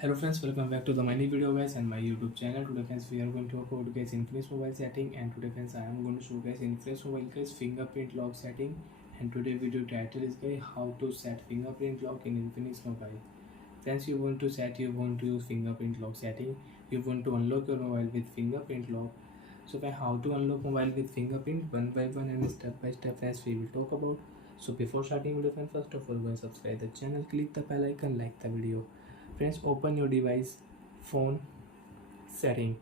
Hello friends, welcome back to the mini video guys and my YouTube channel. Today friends we are going to talk about guys Infomobile mobile setting, and today friends I am going to show guys Infomobile guys fingerprint lock setting. And today video title is guys how to set fingerprint lock in Infinix mobile. Friends, you want to use fingerprint lock setting, you want to unlock your mobile with fingerprint lock. So how to unlock mobile with fingerprint one by one and step by step as we will talk about. So before starting video friends, first of all go and subscribe the channel, click the bell icon, like the video. Friends, open your device phone setting.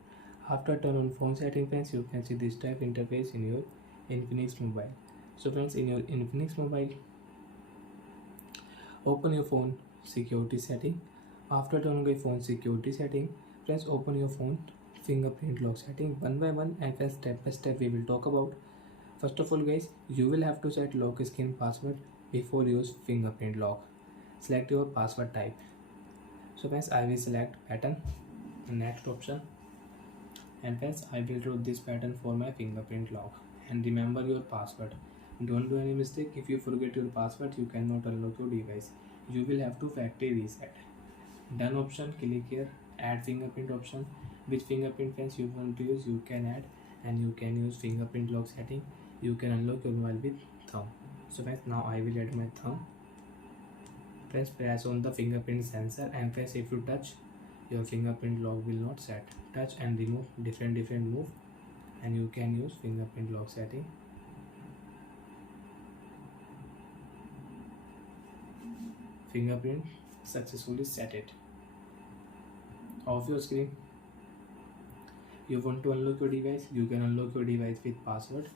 After turn on phone setting friends, you can see this type interface in your Infinix mobile. So friends, in your Infinix mobile, open your phone security setting. After turn on your phone security setting friends, open your phone fingerprint lock setting one by one, and then step by step we will talk about. First of all guys, you will have to set lock screen password before you use fingerprint lock. Select your password type. So friends, I will select pattern, next option, and friends I will draw this pattern for my fingerprint lock. And remember your password, don't do any mistake. If you forget your password, you cannot unlock your device, you will have to factory reset. Done option, click here, add fingerprint option. Which fingerprint friends you want to use you can add, and you can use fingerprint lock setting. You can unlock your mobile with thumb. So friends, now I will add my thumb. Friends, press on the fingerprint sensor, and friends if you touch, your fingerprint lock will not set. Touch and remove, different move, and you can use fingerprint lock setting. Fingerprint successfully set it. Off your screen. You want to unlock your device, you can unlock your device with password.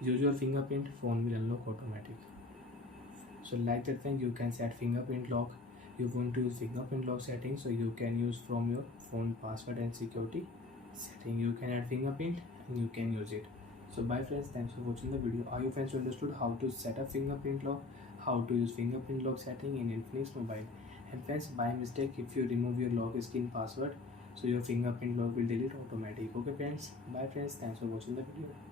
Use your fingerprint, phone will unlock automatic. So like that thing, you can set fingerprint lock. You want to use fingerprint lock setting, so you can use from your phone password and security setting. You can add fingerprint and you can use it. So bye friends, thanks for watching the video. I hope friends understood how to set up fingerprint lock, how to use fingerprint lock setting in Infinix mobile. And friends, by mistake if you remove your lock screen password, so your fingerprint lock will delete automatic. Okay friends, bye friends, thanks for watching the video.